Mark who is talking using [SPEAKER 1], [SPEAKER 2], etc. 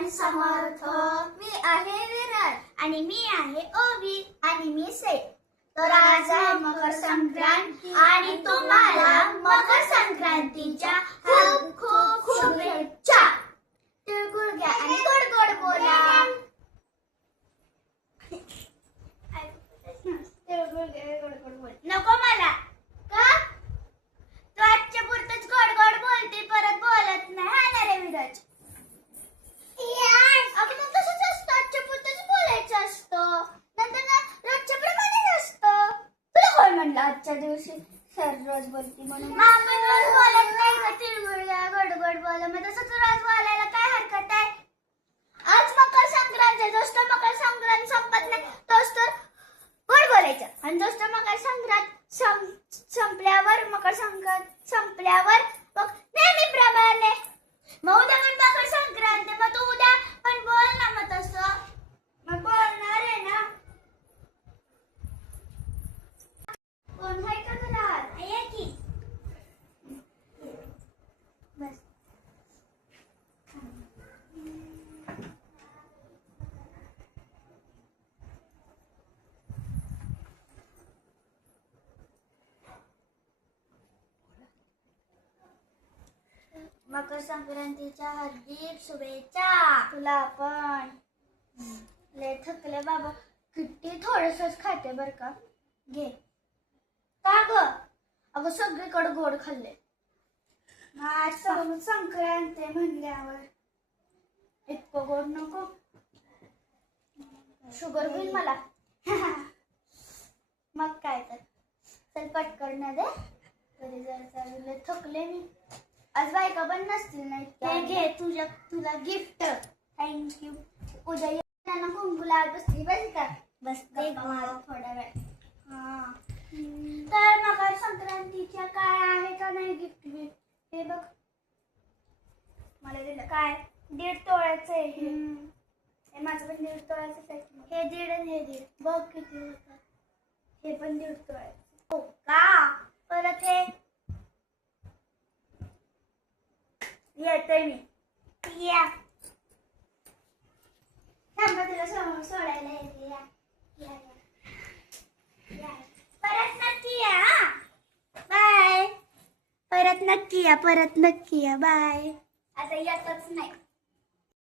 [SPEAKER 1] समर्थ.
[SPEAKER 2] मी आहे विराज
[SPEAKER 1] आणि मी आहे ओवी आणि मी से. तर आज आहे मकर संक्रांत आणि तुम्हाला मकर संक्रांतीच्या खूप खूप शुभेच्छा. तिळगुळ घ्या आणि गोड गोड बोला. तिळगुळ घ्या गोड गोड बोल. नको मला. का? तू आजच्या पुरतच गोड गोड बोलते, परत बोलत नाही. हा ना रे विराज. अगं मग तसंच असतं, आजच्या पुरतच बोलायचं असतं, नंतर ना रोजच्या प्रमाणेच असतं. तुला कोण म्हणलं आजच्या दिवशी सर रोज बोलती म्हणून? आपण रोज बोलत नाही का तिळगुळ घ्या गोड गोड बोला, मग तसंच रोज बोलायला काय हरकत आहे? आज मकर संक्रांत आहे, जोस्त मकर संक्रांत संपत नाही तोच तर गोड बोलायचं, आणि जोस्त मकर संक्रांत संपल्यावर मकर संक्रांत संपल्यावर मग नेहमीप्रमाणे मग उद्या पण मकर संक्रांत आहे, मग तू उद्या पण बोल ना. मग तसं मग बोलणार आहे ना. कोण आहे का घरात? आहे की. बस. मकर संक्रांतीच्या हार्दिक शुभेच्छा. तुला पण. लय थकले बाबा, किती थोडंसंच खाते बर का. घे. का ग? अगं सगळीकडे गोड खाल्ले. आज संक्रांत आहे म्हणल्यावर इतकं गोड नको, शुगर होईल मला. मग काय तर चल पटकन दे. तरी जर चालले थकले मी. आज बायका पण नसतील नाही. हे घे तुला गिफ्ट. थँक्यू. उद्या येताना कुंकू लावत बसली बस का. बस थोडा वेळ. हा तर मकर संक्रांतीच्या काय आहे का नाही गिफ्ट गिफ्ट हे बघ. मला दिलं काय 1.5 तोळ्याचं आहे हे. माझं पण 1.5 तोळ्याचंच आहे. हे 1.5 आणि हे 1.5 बघ किती होतं. हे पण 1.5 तोळ्याचं. हो का? परत हे येते मी. या थांबा तुला सोडायला येते. या परत नक्की या. बाय. परत नक्की या बाय. आता येतच नाही.